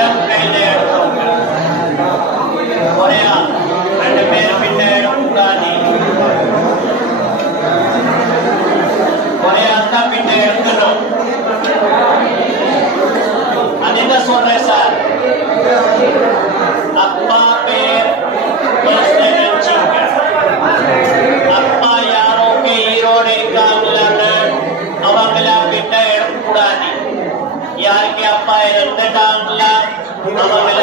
இடம் கையில எடுத்தவங்க ஒரே ஆள், 2 பேர் பின்ன எடுக்கூடாது. ஒரே ஆள் தான் பின்ன எடுக்கணும். அதுதான் சொல்றேன் சார். அப்பா பேர் நினைச்சீங்க, அப்பா யாரோக்கு ஈரோடு இருக்காங்களான்னு அவங்களா பின்ன எடுக்கூடாது. யாருக்கு அப்பா இறந்துட்டாங்களா அவங்கள